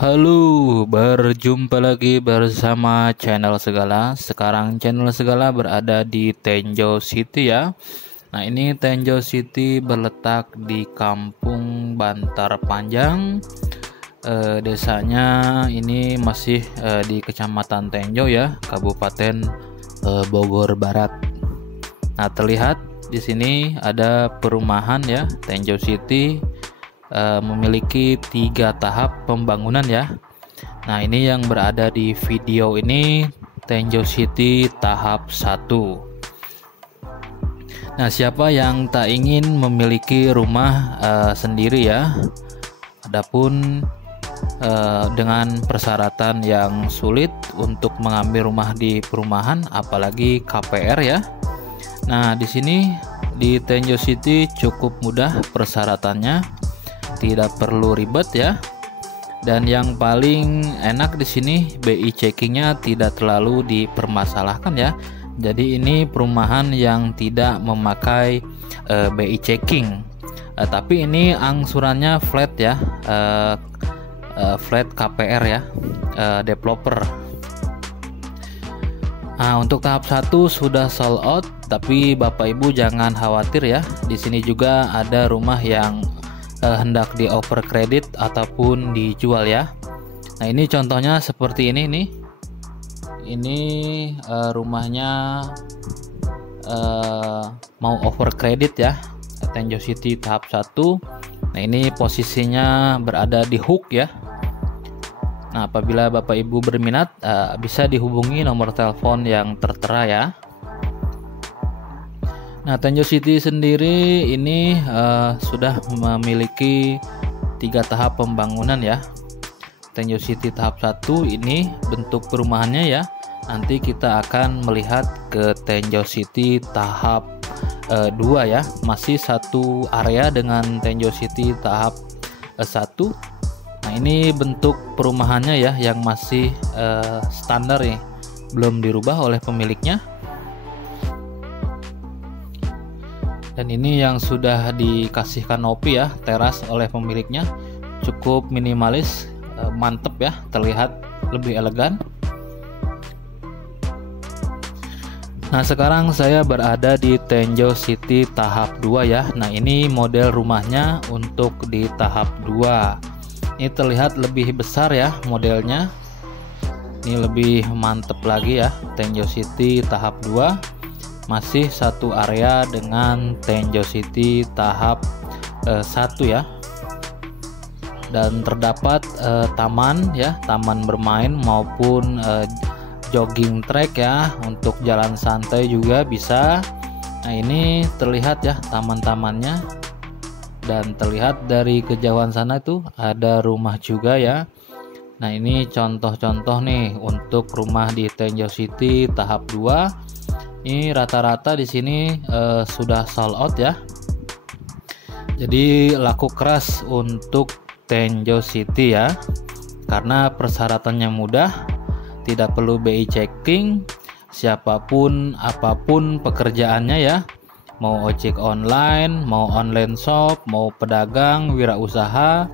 Halo, berjumpa lagi bersama channel Segala. Sekarang channel Segala berada di Tenjo City ya. Nah, ini Tenjo City berletak di Kampung Bantar Panjang. Desanya ini masih di Kecamatan Tenjo ya, Kabupaten Bogor Barat. Nah, terlihat di sini ada perumahan ya, Tenjo City. Memiliki 3 tahap pembangunan ya. Nah, ini yang berada di video ini Tenjo City tahap 1. Nah, siapa yang tak ingin memiliki rumah sendiri ya. Adapun dengan persyaratan yang sulit untuk mengambil rumah di perumahan, apalagi KPR ya. Nah, di sini di Tenjo City cukup mudah persyaratannya. Tidak perlu ribet ya. Dan yang paling enak di sini BI checkingnya tidak terlalu dipermasalahkan ya. Jadi ini perumahan yang tidak memakai BI checking. Tapi ini angsurannya flat ya. Flat KPR ya. Developer. Nah, untuk tahap 1 sudah sold out, tapi Bapak Ibu jangan khawatir ya. Di sini juga ada rumah yang hendak di over kredit ataupun dijual ya. Nah, ini contohnya seperti ini nih. Ini rumahnya mau over kredit ya, Tenjo City tahap 1. Nah, ini posisinya berada di Hook ya. Nah, apabila Bapak Ibu berminat bisa dihubungi nomor telepon yang tertera ya. Nah, Tenjo City sendiri ini sudah memiliki 3 tahap pembangunan ya. Tenjo City tahap 1 ini bentuk perumahannya ya. Nanti kita akan melihat ke Tenjo City tahap 2 ya. Masih satu area dengan Tenjo City tahap 1. Nah, ini bentuk perumahannya ya yang masih standar ya. Belum dirubah oleh pemiliknya. Dan ini yang sudah dikasih kanopi ya, teras oleh pemiliknya. Cukup minimalis, mantep ya, terlihat lebih elegan. Nah, sekarang saya berada di Tenjo City tahap 2 ya. Nah, ini model rumahnya untuk di tahap 2. Ini terlihat lebih besar ya modelnya. Ini lebih mantep lagi ya, Tenjo City tahap 2. Masih satu area dengan Tenjo City tahap 1 ya. Dan terdapat taman ya, taman bermain maupun jogging track ya, untuk jalan santai juga bisa. Nah, ini terlihat ya taman-tamannya. Dan terlihat dari kejauhan sana itu ada rumah juga ya. Nah, ini contoh-contoh nih untuk rumah di Tenjo City tahap 2. Ini rata-rata di sini sudah sold out ya. Jadi laku keras untuk Tenjo City ya. Karena persyaratannya mudah, tidak perlu BI checking, siapapun apapun pekerjaannya ya. Mau ojek online, mau online shop, mau pedagang, wirausaha,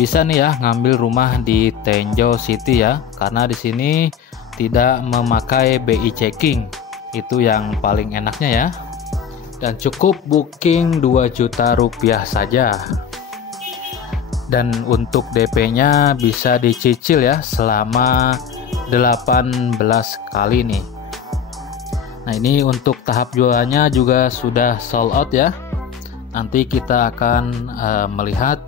bisa nih ya ngambil rumah di Tenjo City ya. Karena di sini tidak memakai BI checking. Itu yang paling enaknya ya. Dan cukup booking 2 juta rupiah saja. Dan untuk DP-nya bisa dicicil ya selama 18 kali nih. Nah, ini untuk tahap 2-nya juga sudah sold out ya. Nanti kita akan melihat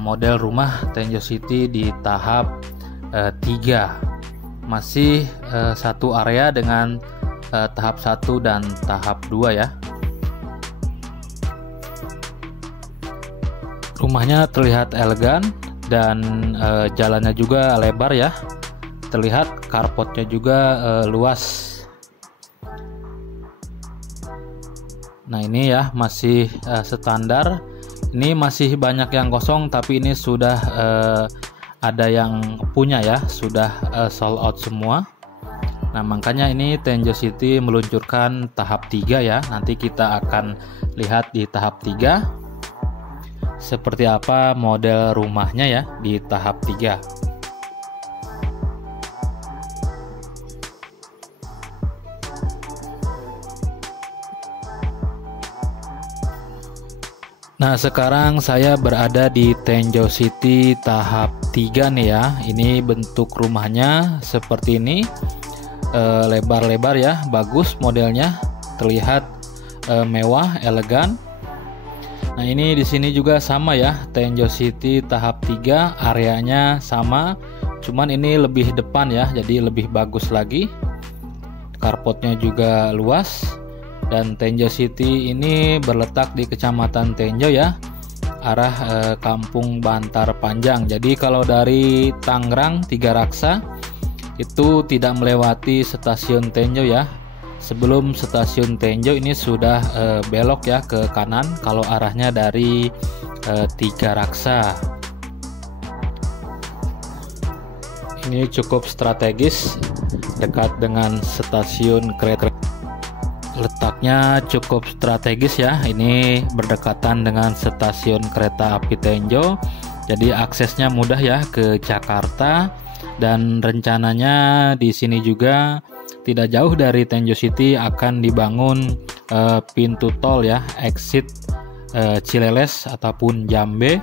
model rumah Tenjo City di tahap 3. Masih satu area dengan tahap 1 dan tahap 2 ya. Rumahnya terlihat elegan dan jalannya juga lebar ya. Terlihat carportnya juga luas. Nah, ini ya masih standar. Ini masih banyak yang kosong, tapi ini sudah ada yang punya ya, sudah sold out semua. Nah, makanya ini Tenjo City meluncurkan tahap 3 ya. Nanti kita akan lihat di tahap 3. seperti apa model rumahnya ya di tahap 3. Nah, sekarang saya berada di Tenjo City tahap 3 nih ya. Ini bentuk rumahnya seperti ini. Lebar-lebar ya, bagus modelnya, terlihat mewah, elegan. Nah, ini di sini juga sama ya, Tenjo City tahap 3, areanya sama, cuman ini lebih depan ya, jadi lebih bagus lagi. Carportnya juga luas. Dan Tenjo City ini berletak di Kecamatan Tenjo ya, arah Kampung Bantar Panjang. Jadi kalau dari Tangerang Tiga Raksa itu tidak melewati stasiun Tenjo ya. Sebelum stasiun Tenjo ini sudah belok ya ke kanan kalau arahnya dari Tiga Raksa. Ini cukup strategis, dekat dengan stasiun kereta. Letaknya cukup strategis ya, ini berdekatan dengan stasiun kereta api Tenjo, jadi aksesnya mudah ya ke Jakarta. Dan rencananya di sini juga tidak jauh dari Tenjo City akan dibangun pintu tol ya, exit Cileles ataupun Jambe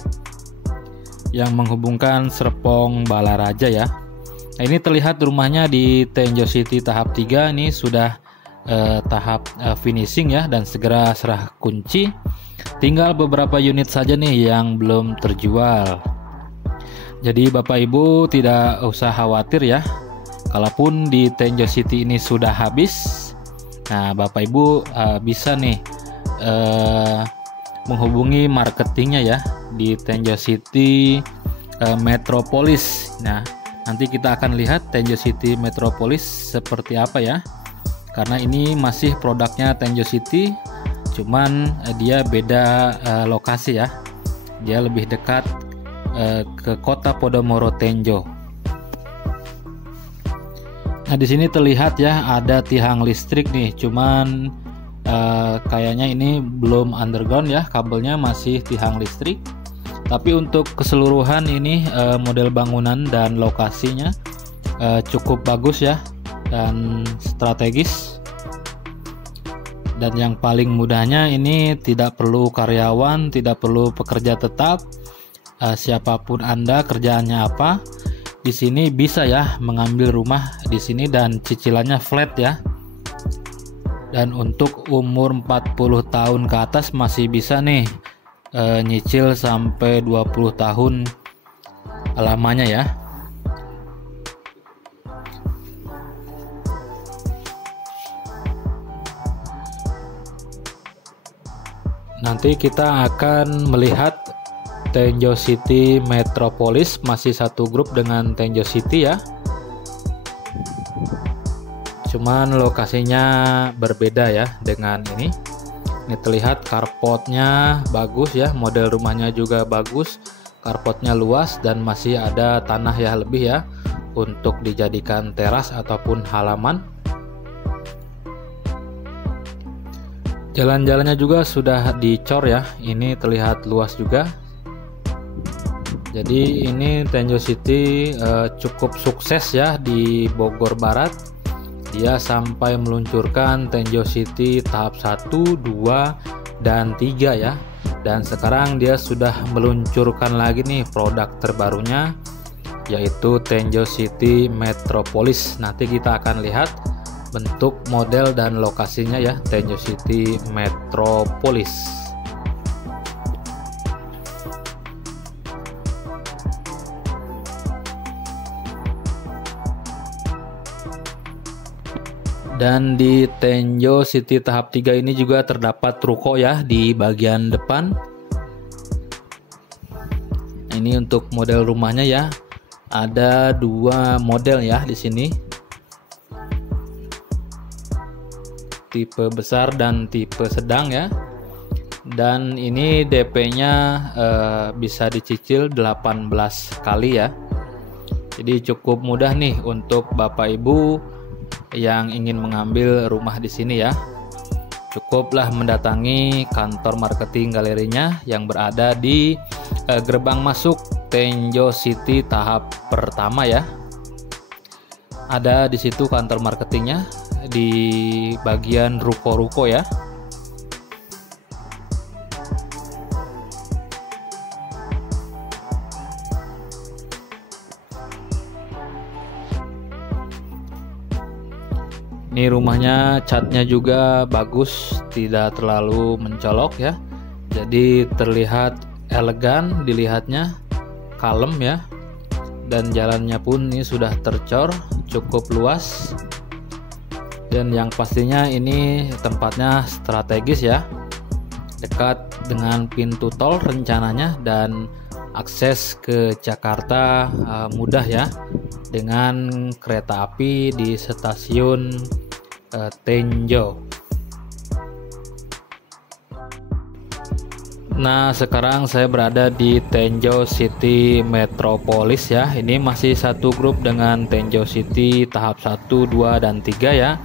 yang menghubungkan Serpong Balaraja ya. Nah, ini terlihat rumahnya di Tenjo City tahap 3 ini sudah tahap finishing ya, dan segera serah kunci. Tinggal beberapa unit saja nih yang belum terjual. Jadi Bapak Ibu tidak usah khawatir ya, kalaupun di Tenjo City ini sudah habis. Nah, Bapak Ibu bisa nih menghubungi marketingnya ya di Tenjo City Metropolis. Nah, nanti kita akan lihat Tenjo City Metropolis seperti apa ya, karena ini masih produknya Tenjo City, cuman dia beda lokasi ya, dia lebih dekat ke kota Podomoro Tenjo. Nah, di sini terlihat ya ada tiang listrik nih, cuman kayaknya ini belum underground ya, kabelnya masih tiang listrik. Tapi untuk keseluruhan ini model bangunan dan lokasinya cukup bagus ya, dan strategis. Dan yang paling mudahnya ini tidak perlu karyawan, tidak perlu pekerja tetap. Siapapun Anda, kerjaannya apa, di sini bisa ya mengambil rumah di sini dan cicilannya flat ya. Dan untuk umur 40 tahun ke atas masih bisa nih nyicil sampai 20 tahun lamanya ya. Nanti kita akan melihat Tenjo City Metropolis, masih satu grup dengan Tenjo City ya. Cuman lokasinya berbeda ya dengan ini. Ini terlihat carportnya bagus ya, model rumahnya juga bagus, carportnya luas dan masih ada tanah ya lebih ya untuk dijadikan teras ataupun halaman. Jalan-jalannya juga sudah dicor ya, ini terlihat luas juga. Jadi ini Tenjo City cukup sukses ya di Bogor Barat. Dia sampai meluncurkan Tenjo City tahap 1, 2, dan 3 ya. Dan sekarang dia sudah meluncurkan lagi nih produk terbarunya, yaitu Tenjo City Metropolis. Nanti kita akan lihat bentuk, model, dan lokasinya ya, Tenjo City Metropolis. Dan di Tenjo City tahap 3 ini juga terdapat ruko ya di bagian depan. Ini untuk model rumahnya ya, ada 2 model ya di sini, tipe besar dan tipe sedang ya. Dan ini DP-nya bisa dicicil 18 kali ya. Jadi cukup mudah nih untuk Bapak Ibu yang ingin mengambil rumah di sini ya. Cukuplah mendatangi kantor marketing galerinya yang berada di gerbang masuk Tenjo City tahap pertama ya. Ada di situ kantor marketingnya di bagian ruko-ruko ya. Ini rumahnya catnya juga bagus, tidak terlalu mencolok ya. Jadi terlihat elegan dilihatnya, kalem ya. Dan jalannya pun ini sudah tercor, cukup luas. Dan yang pastinya ini tempatnya strategis ya. Dekat dengan pintu tol rencananya, dan akses ke Jakarta mudah ya. Dengan kereta api di stasiun Tenjo. Nah, sekarang saya berada di Tenjo City Metropolis ya. Ini masih satu grup dengan Tenjo City tahap 1, 2, dan 3 ya.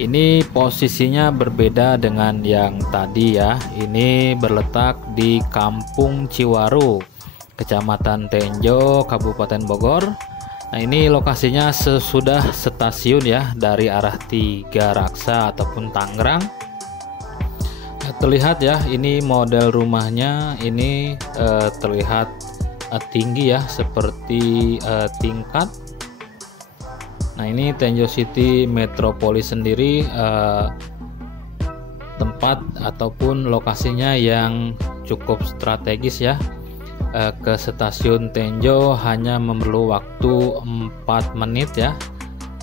Ini posisinya berbeda dengan yang tadi ya. Ini berletak di Kampung Ciwaru, Kecamatan Tenjo, Kabupaten Bogor. Nah, ini lokasinya sesudah stasiun ya, dari arah Tiga Raksa ataupun Tangerang. Nah, terlihat ya, ini model rumahnya ini terlihat tinggi ya, seperti tingkat. Nah, ini Tenjo City Metropolis sendiri tempat ataupun lokasinya yang cukup strategis ya. Ke stasiun Tenjo hanya memerlukan waktu 4 menit ya,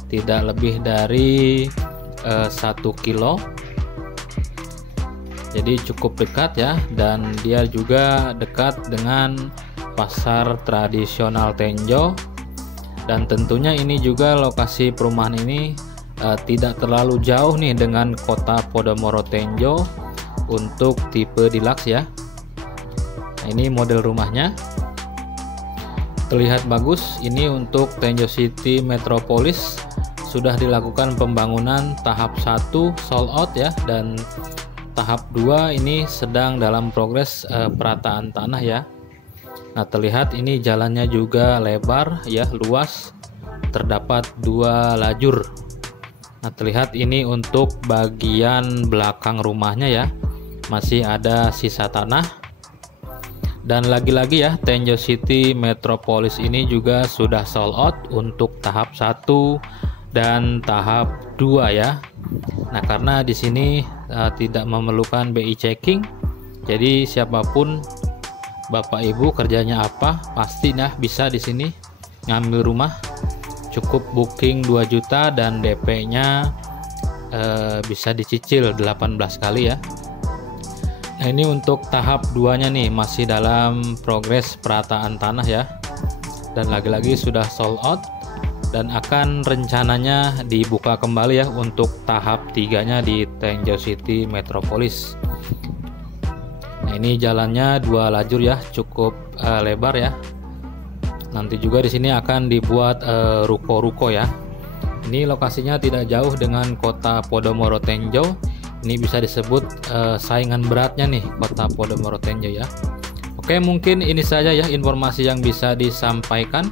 tidak lebih dari 1 kilo. Jadi cukup dekat ya, dan dia juga dekat dengan pasar tradisional Tenjo. Dan tentunya ini juga lokasi perumahan ini tidak terlalu jauh nih dengan kota Podomoro Tenjo untuk tipe deluxe ya. Nah, ini model rumahnya terlihat bagus. Ini untuk Tenjo City Metropolis sudah dilakukan pembangunan tahap 1 sold out ya, dan tahap 2 ini sedang dalam progres perataan tanah ya. Nah, terlihat ini jalannya juga lebar ya, luas, terdapat 2 lajur. Nah, terlihat ini untuk bagian belakang rumahnya ya, masih ada sisa tanah. Dan lagi-lagi ya, Tenjo City Metropolis ini juga sudah sold out untuk tahap 1 dan tahap 2 ya. Nah, karena di sini tidak memerlukan BI checking, jadi siapapun Bapak Ibu kerjanya apa, pasti nah bisa di sini ngambil rumah. Cukup booking 2 juta dan DP-nya bisa dicicil 18 kali ya. Nah, ini untuk tahap 2-nya nih masih dalam progres perataan tanah ya. Dan lagi-lagi sudah sold out dan akan rencananya dibuka kembali ya untuk tahap 3-nya di Tenjo City Metropolis. Nah, ini jalannya 2 lajur ya, cukup lebar ya. Nanti juga di sini akan dibuat ruko-ruko ya. Ini lokasinya tidak jauh dengan kota Podomoro Tenjo. Ini bisa disebut saingan beratnya nih kota Podomoro Tenjo ya. Oke, mungkin ini saja ya informasi yang bisa disampaikan.